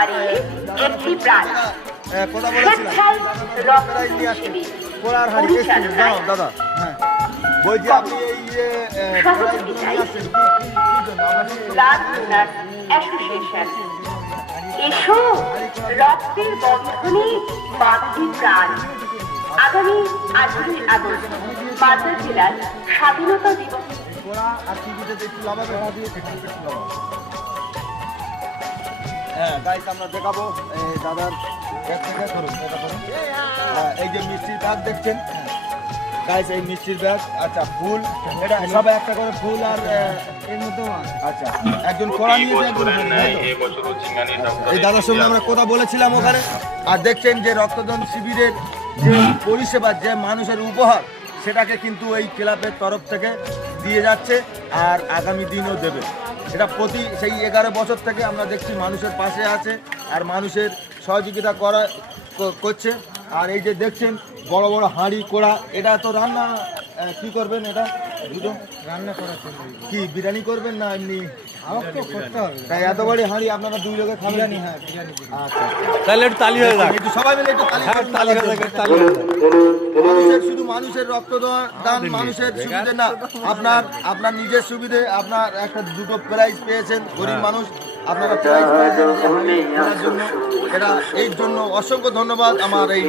বাড়িয়ে একটি প্রাণ স্বেচ্ছায় রক্তদান শিবির পরিচালনায় দাদা হ্যাঁ বলছি আপনি এই সহযোগিতায় ব্লাড ডোনার্স অ্যাসোসিয়েশন। এসো রক্তের বন্ধনে বাঁধি প্রাণ। আগামী 18 আগস্ট মালদা জেলার স্বাধীনতা দিবস। হ্যাঁ গাইস আমরা দেখাবো দাদার এই যে মিষ্টির ব্যাগ দেখছেন গাইস, এই মিষ্টির ব্যাগ। আচ্ছা ফুল, এটা সব একটা করে ফুল আর এর মধ্যে আচ্ছা একজন কড়া নিয়েছে এই দাদার সঙ্গে আমরা কথা বলেছিলাম ওখানে। আর দেখছেন যে রক্তদান শিবিরের যে পরিষেবা, যে মানুষের উপহার, সেটাকে কিন্তু এই ক্লাবের তরফ থেকে দিয়ে যাচ্ছে আর আগামী দিনও দেবে। এটা প্রতি সেই 11 বছর থেকে আমরা দেখছি মানুষের পাশে আছে আর মানুষের সহযোগিতা করছে। আর এই যে দেখছেন বড় বড় হাঁড়ি কোড়া, এটা তো রান্না কি করবেন? এটা দুটো রান্না করার জন্য কি বিরিয়ানি করবেন না এমনি? আমাকে তো করতে হবে, তাই এত বড় হাঁড়ি আপনারা দুই লোকে খাবেন? হ্যাঁ বিরিয়ানি। আচ্ছা তাহলে একটু তালি হয়ে যাক, একটু সবাই মিলে একটু তালি হয়ে যাক, তালি হয়ে যাক। মানুষের শুধু মানুষের রক্তদান মানুষের সুবিধে না, আপনার নিজের সুবিধে। আপনার একটা দুটো প্রাইজ পেয়েছেন, গরিব মানুষ আপনারা প্রাইজ পেয়েছেন জন্য। এটা এই জন্য অসংখ্য ধন্যবাদ আমার এই